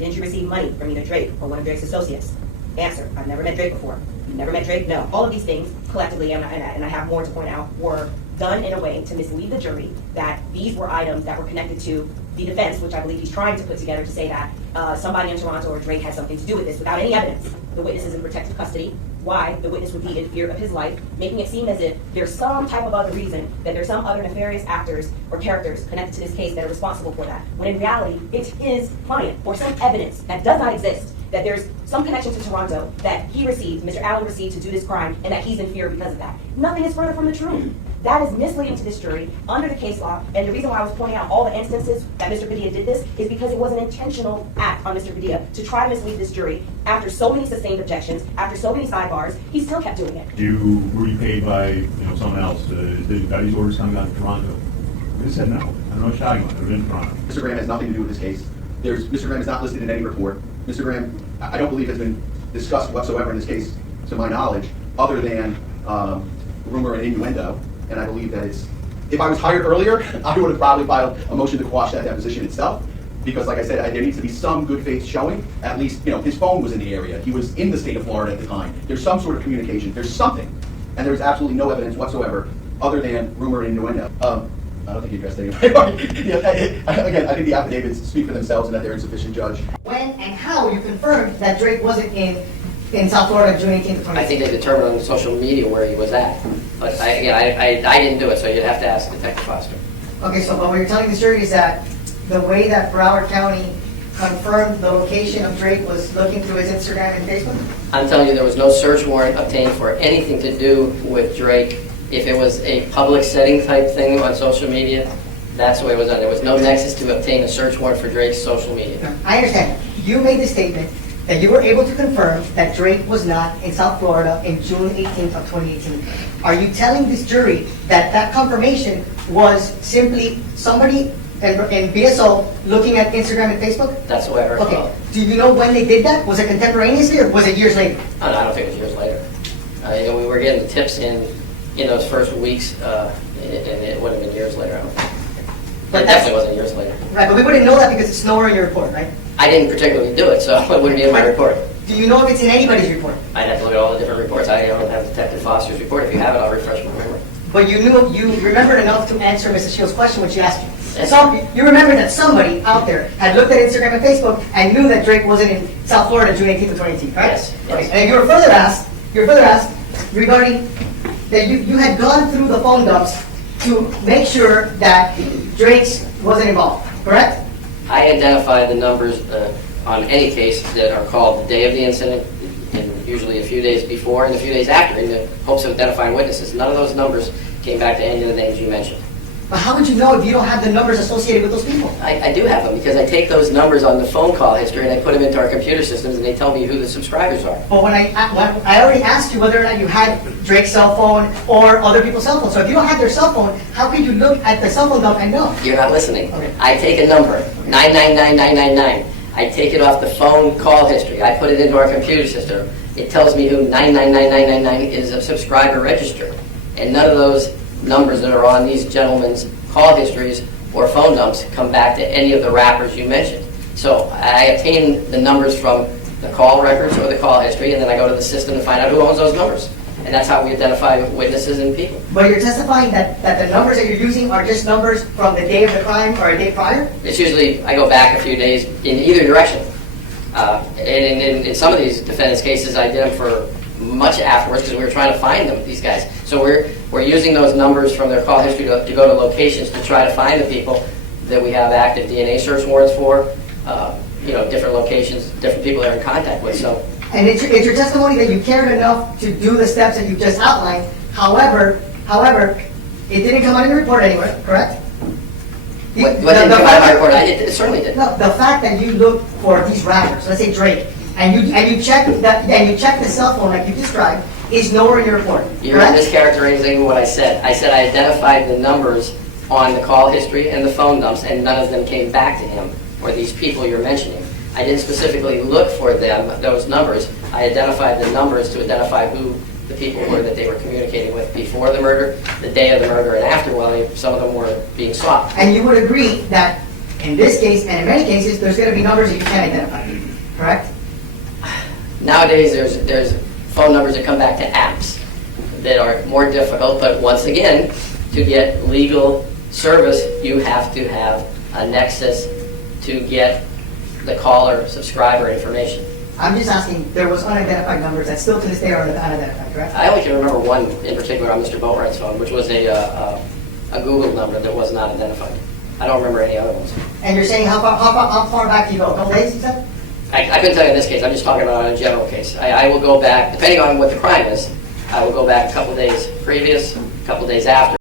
Didn't you receive money from either Drake or one of Drake's associates? Answer, I've never met Drake before. You never met Drake? No. All of these things, collectively, and I have more to point out, were done in a way to mislead the jury that these were items that were connected to the defense, which I believe he's trying to put together to say that somebody in Toronto or Drake had something to do with this without any evidence. The witness is in protective custody. Why? The witness would be in fear of his life, making it seem as if there's some type of other reason, that there's some other nefarious actors or characters connected to this case that are responsible for that. When in reality, it's his client or some evidence that does not exist, that there's some connection to Toronto that he received, Mr. Allen received to do this crime, and that he's in fear because of that. Nothing is further from the truth. That is misleading to this jury under the case law, and the reason why I was pointing out all the instances that Mr. Padilla did this is because it was an intentional act on Mr. Padilla to try to mislead this jury. After so many sustained objections, after so many sidebars, he still kept doing it. Were you paid by someone else? Got these orders coming out of Toronto? They said no. I don't know what you're talking about. They're in Toronto. Mr. Graham has nothing to do with this case. Mr. Graham is not listed in any report. Mr. Graham, I don't believe has been discussed whatsoever in this case, to my knowledge, other than rumor and innuendo. And I believe that if I was hired earlier, I would have probably filed a motion to quash that deposition itself. Because like I said, there needs to be some good faith showing. At least, his phone was in the area. He was in the state of Florida at the time. There's some sort of communication. There's something. And there's absolutely no evidence whatsoever other than rumor and innuendo. I don't think you addressed anybody. Again, I think the affidavits speak for themselves and that they're insufficient, Judge. When and how you confirmed that Drake wasn't in South Florida June 18th to 20th? I think they determined on social media where he was at. But I didn't do it, so you'd have to ask Detective Foster. Okay, so what you're telling this jury is that the way that Broward County confirmed the location of Drake was looking through his Instagram and Facebook? I'm telling you, there was no search warrant obtained for anything to do with Drake. If it was a public setting type thing on social media, that's the way it was done. There was no nexus to obtain a search warrant for Drake's social media. I understand. You made the statement that you were able to confirm that Drake was not in South Florida in June 18th of 2018. Are you telling this jury that that confirmation was simply somebody in BSO looking at Instagram and Facebook? That's the way I heard Okay. about it. Do you know when they did that? Was it contemporaneously or was it years later? I don't think it was years later. We were getting the tips in those first weeks, and it would have been years later, I don't think. But it definitely wasn't years later. Right, but we wouldn't know that because it's nowhere in your report, right? I didn't particularly do it, so it wouldn't be in my report. Do you know if it's in anybody's report? I'd have to look at all the different reports. I don't have Detective Foster's report. If you have it, I'll refresh my memory. But you remembered enough to answer Mrs. Shields' question when she asked you. Yes. So you remember that somebody out there had looked at Instagram and Facebook and knew that Drake wasn't in South Florida June 18th to 2018, right? Yes. Okay. And you were further asked regarding that you had gone through the phone dumps to make sure that Drake's wasn't involved, correct? I identify the numbers on any case that are called the day of the incident, and usually a few days before and a few days after, in the hopes of identifying witnesses. None of those numbers came back to any of the names you mentioned. But how would you know if you don't have the numbers associated with those people? I do have them because I take those numbers on the phone call history and I put them into our computer systems and they tell me who the subscribers are. But when I already asked you whether or not you had Drake's cell phone or other people's cell phones. So if you don't have their cell phone, how could you look at the cell phone dump and know? You're not listening. Okay. I take a number, 999999. I take it off the phone call history. I put it into our computer system. It tells me who 999999 is a subscriber registered. And none of those numbers that are on these gentlemen's call histories or phone dumps come back to any of the rappers you mentioned. So I obtain the numbers from the call records or the call history, and then I go to the system to find out who owns those numbers. And that's how we identify witnesses and people. But you're testifying that the numbers that you're using are just numbers from the day of the crime or a day prior? It's usually, I go back a few days in either direction. And in some of these defendants' cases, I did them for much afterwards because we were trying to find them, these guys. So we're using those numbers from their call history to go to locations to try to find the people that we have active DNA search warrants for, different locations, different people they're in contact with. So. And it's your testimony that you cared enough to do the steps that you just outlined. However, it didn't come out in the report anywhere, correct? What didn't come out of my report? It certainly did. No, the fact that you looked for these rappers, let's say Drake, and you checked the cell phone like you described, is nowhere in your report. You're mischaracterizing what I said. I said I identified the numbers on the call history and the phone dumps, and none of them came back to him or these people you're mentioning. I didn't specifically look for them, those numbers. I identified the numbers to identify who the people were that they were communicating with before the murder, the day of the murder, and after, while some of them were being sought. And you would agree that In this case, and in many cases, there's going to be numbers that you can't identify, correct? Nowadays, there's phone numbers that come back to apps that are more difficult, but once again, to get legal service, you have to have a nexus to get the caller subscriber information. I'm just asking, there was unidentified numbers that still to this day are unidentified, correct? I only can remember one in particular on Mr. Boatwright's phone, which was a Google number that was not identified. I don't remember any other ones. And you're saying how far back do you go? A couple days, you said? I couldn't tell you in this case. I'm just talking about a general case. I will go back, depending on what the crime is, I will go back a couple days previous, a couple days after.